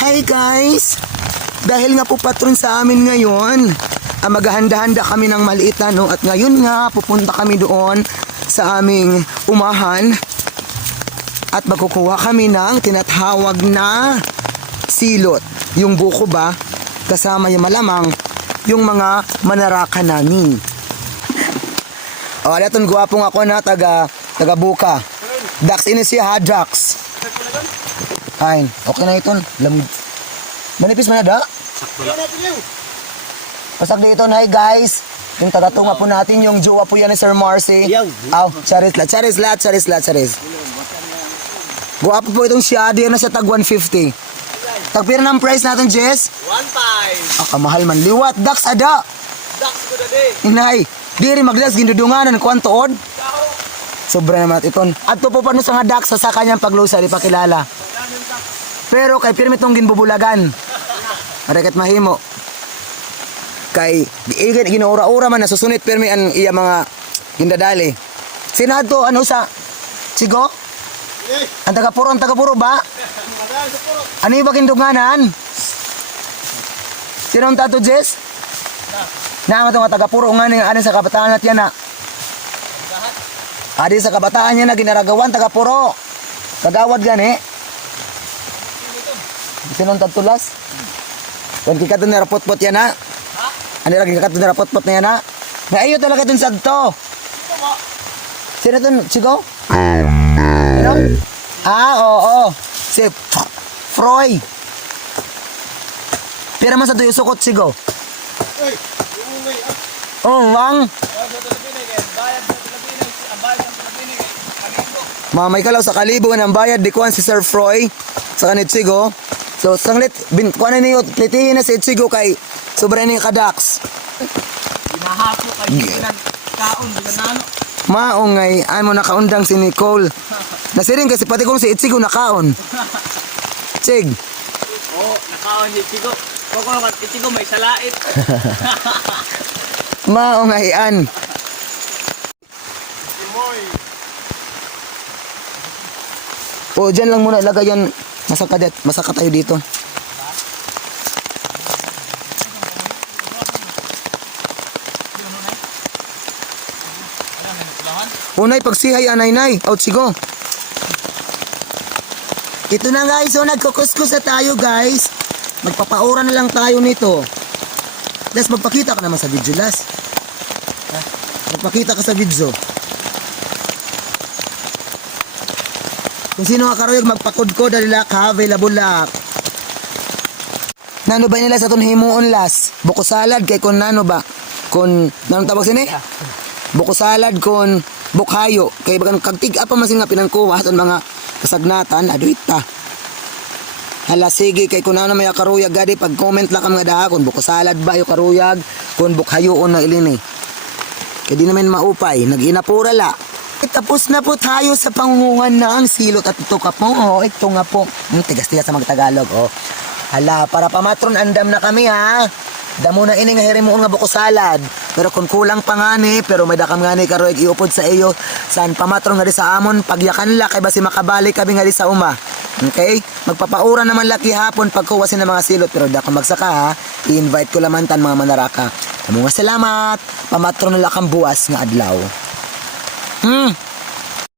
Hi guys! Dahil nga po patron sa amin ngayon, maghahanda-handa kami ng maliit na no, at ngayon nga pupunta kami doon sa aming umahan at magkukuha kami ng tinatawag na silot. Yung buko ba, kasama yung malamang yung mga manaraka namin. O, natin guwapong ako na taga buka. Dax ini siya ha, Dax. Kain, okay na ito. Manipis man na da? Pasak dito na, hi guys. Yung tagatunga po natin, yung jowa po yan ni Sir Marcy. Aw, charis lat. Guwapo po itong siya, diyan na siya tag 150. Tagpira ng price natin, Jess? 1.5. Kamahal man. Liwat, Dax ada. Dax ko na di. Inay, diri maglas gindudunganan kwanto od. Sobra naman iton. At po pa sa nga Dax sa kanyang paglusa di pakilala. Pero kay pirmi tong ginbubulagan. Araket mahimo. Kay ginaura-ura man nasusunit pirmi ang iya mga gindadali. Sinadto ano sa Sigo? Ang taga-puro ba? Ano yung bagindunganan? Sino ang tato, Jess? Na nga taga-puro nga ano sa kabataan at yan na. Adi sa kabataan niya na ginaragawan, taga-puro. Tagawad gani. Sino ang tatulas? Kung kikato na rapot-pot yan na. Ano lagi kikato na rapot-pot na yan na. Naayo talaga dun sa to. Sino dun, Sigo? Ano? Oo. Si Froy. Pira man sa tuyo sukot, Sigo. Oh, wang. Mamay kalaw sa kalibo ng bayad di kuan si Sir Froy sa kanit Sigo. So sanglit kuan na niyo plitihin na si Sigo kay sobra ni kadaks. Ginahapo kay ginan kaon ginano. Maongay ay mo nakaundang si Nicole. Nasiring kasi pati kung si Itsigo nakaon. Sig. Oh, nakaon ni Tigo. Koko kan Tigo may salait. Maongay an. O dyan lang muna ilagay yan. Masaka tayo dito. Unay pagsihay anay-nay. Out sigo. Ito na guys. So nagkukuskus na tayo guys. Magpapaura na lang tayo nito. Las magpakita ka naman sa video Las. Magpakita ka sa video. Kung sino nga karuyag magpakod dali lak ha. Available lak. Nano ba nila sa itong himuon Las? Buko salad kay kung nano ba? Kung nanong tawag sini? Buko salad kung bukhayo kay bagan kagtig apa man nga pinangkuha aton mga kasagnatan aduit ta. Hala sige kay kunano may karuyag gadi pag comment lang kam nga daha kun buko salad ba yo karuyag kun bukhayoon na ilini. Kay di naman maupay naginapura la. Tapos na po tayo sa pangunguhan ng silot at ito ka po. Oh, ito nga po. Tigas-tigas sa magtagalog. Oh. Hala, para pamatron andam na kami ha. Damo na ini nga hirimuon nga buko salad. Pero kung kulang pa nga ni, pero may dakam nga ni karoy iupod sa iyo. Saan pamatron nga di sa amon, pagyakan la, kay basi makabalik kami nga di sa uma. Okay? Magpapaura naman laki hapon pagkuwasin ng mga silot. Pero dakam magsaka ha, i-invite ko laman tan mga manaraka. Mga salamat. Pamatron na lakang buwas nga adlaw.